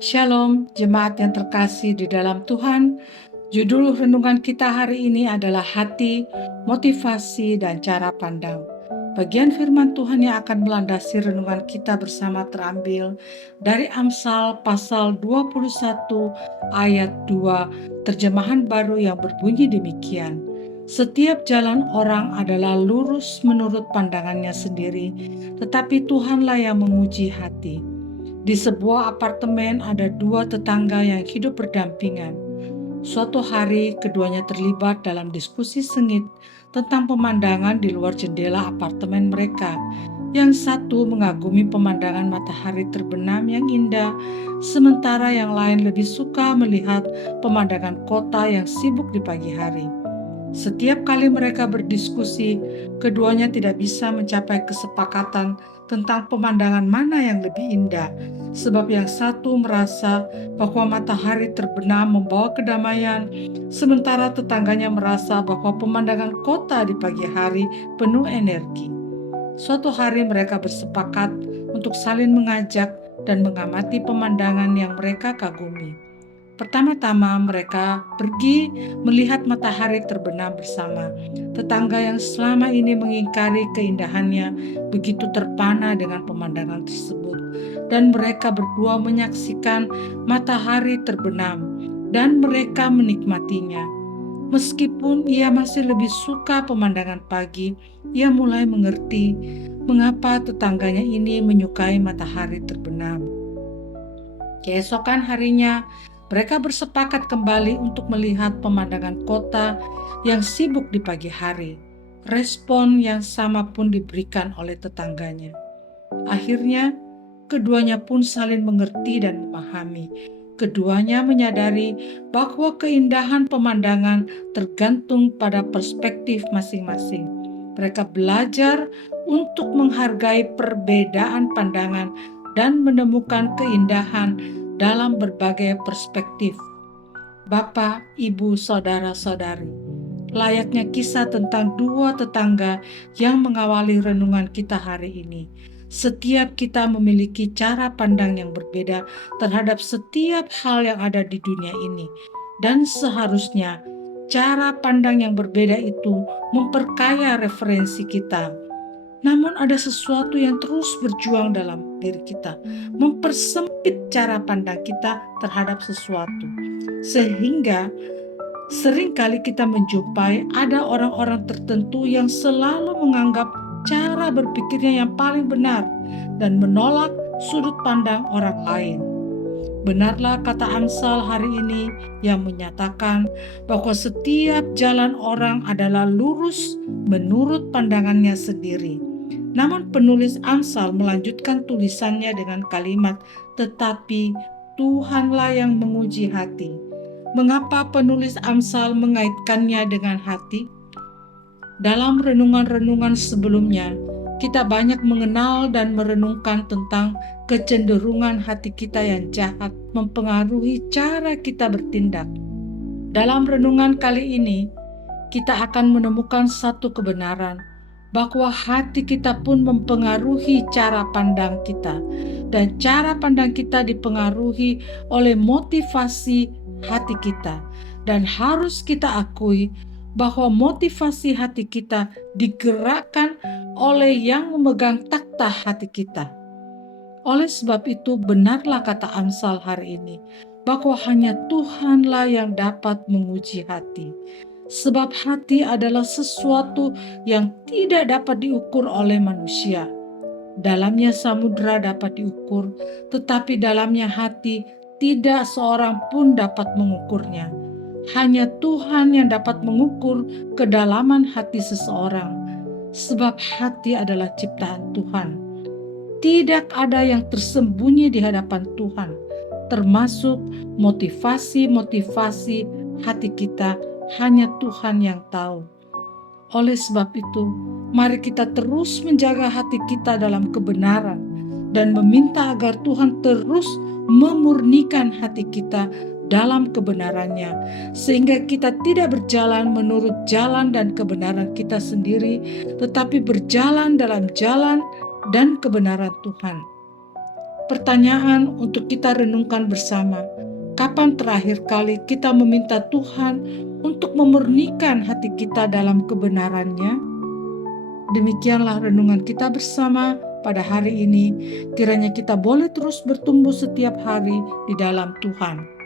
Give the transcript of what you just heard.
Shalom, jemaat yang terkasih di dalam Tuhan. Judul renungan kita hari ini adalah hati, motivasi, dan cara pandang. Bagian firman Tuhan yang akan melandasi renungan kita bersama terambil dari Amsal pasal 21 ayat 2, terjemahan baru yang berbunyi demikian. Setiap jalan orang adalah lurus menurut pandangannya sendiri, tetapi Tuhanlah yang menguji hati. Di sebuah apartemen ada dua tetangga yang hidup berdampingan. Suatu hari keduanya terlibat dalam diskusi sengit tentang pemandangan di luar jendela apartemen mereka. Yang satu mengagumi pemandangan matahari terbenam yang indah, sementara yang lain lebih suka melihat pemandangan kota yang sibuk di pagi hari. Setiap kali mereka berdiskusi, keduanya tidak bisa mencapai kesepakatan tentang pemandangan mana yang lebih indah, sebab yang satu merasa bahwa matahari terbenam membawa kedamaian, sementara tetangganya merasa bahwa pemandangan kota di pagi hari penuh energi. Suatu hari mereka bersepakat untuk saling mengajak dan mengamati pemandangan yang mereka kagumi. Pertama-tama mereka pergi melihat matahari terbenam bersama. Tetangga yang selama ini mengingkari keindahannya begitu terpana dengan pemandangan tersebut. Dan mereka berdua menyaksikan matahari terbenam dan mereka menikmatinya. Meskipun ia masih lebih suka pemandangan pagi, ia mulai mengerti mengapa tetangganya ini menyukai matahari terbenam. Keesokan harinya, mereka bersepakat kembali untuk melihat pemandangan kota yang sibuk di pagi hari. Respon yang sama pun diberikan oleh tetangganya. Akhirnya, keduanya pun saling mengerti dan memahami. Keduanya menyadari bahwa keindahan pemandangan tergantung pada perspektif masing-masing. Mereka belajar untuk menghargai perbedaan pandangan dan menemukan keindahan dalam berbagai perspektif. Bapak, Ibu, Saudara-saudari, layaknya kisah tentang dua tetangga yang mengawali renungan kita hari ini. Setiap kita memiliki cara pandang yang berbeda terhadap setiap hal yang ada di dunia ini. Dan seharusnya cara pandang yang berbeda itu memperkaya referensi kita. Namun ada sesuatu yang terus berjuang dalam diri kita, mempersempit cara pandang kita terhadap sesuatu. Sehingga seringkali kita menjumpai ada orang-orang tertentu yang selalu menganggap cara berpikirnya yang paling benar dan menolak sudut pandang orang lain. Benarlah kata Amsal hari ini yang menyatakan bahwa setiap jalan orang adalah lurus menurut pandangannya sendiri. Namun penulis Amsal melanjutkan tulisannya dengan kalimat, tetapi Tuhanlah yang menguji hati. Mengapa penulis Amsal mengaitkannya dengan hati? Dalam renungan-renungan sebelumnya, kita banyak mengenal dan merenungkan tentang kecenderungan hati kita yang jahat mempengaruhi cara kita bertindak. Dalam renungan kali ini, kita akan menemukan satu kebenaran, bahwa hati kita pun mempengaruhi cara pandang kita, dan cara pandang kita dipengaruhi oleh motivasi hati kita. Dan harus kita akui bahwa motivasi hati kita digerakkan oleh yang memegang takhta hati kita. Oleh sebab itu, benarlah kata Amsal hari ini, bahwa hanya Tuhanlah yang dapat menguji hati. Sebab hati adalah sesuatu yang tidak dapat diukur oleh manusia. Dalamnya samudera dapat diukur, tetapi dalamnya hati tidak seorang pun dapat mengukurnya. Hanya Tuhan yang dapat mengukur kedalaman hati seseorang. Sebab hati adalah ciptaan Tuhan. Tidak ada yang tersembunyi di hadapan Tuhan, termasuk motivasi-motivasi hati kita. Hanya Tuhan yang tahu. Oleh sebab itu, mari kita terus menjaga hati kita dalam kebenaran dan meminta agar Tuhan terus memurnikan hati kita dalam kebenarannya, sehingga kita tidak berjalan menurut jalan dan kebenaran kita sendiri, tetapi berjalan dalam jalan dan kebenaran Tuhan. pertanyaan untuk kita renungkan bersama. Kapan terakhir kali kita meminta Tuhan untuk memurnikan hati kita dalam kebenarannya? Demikianlah renungan kita bersama pada hari ini. Kiranya kita boleh terus bertumbuh setiap hari di dalam Tuhan.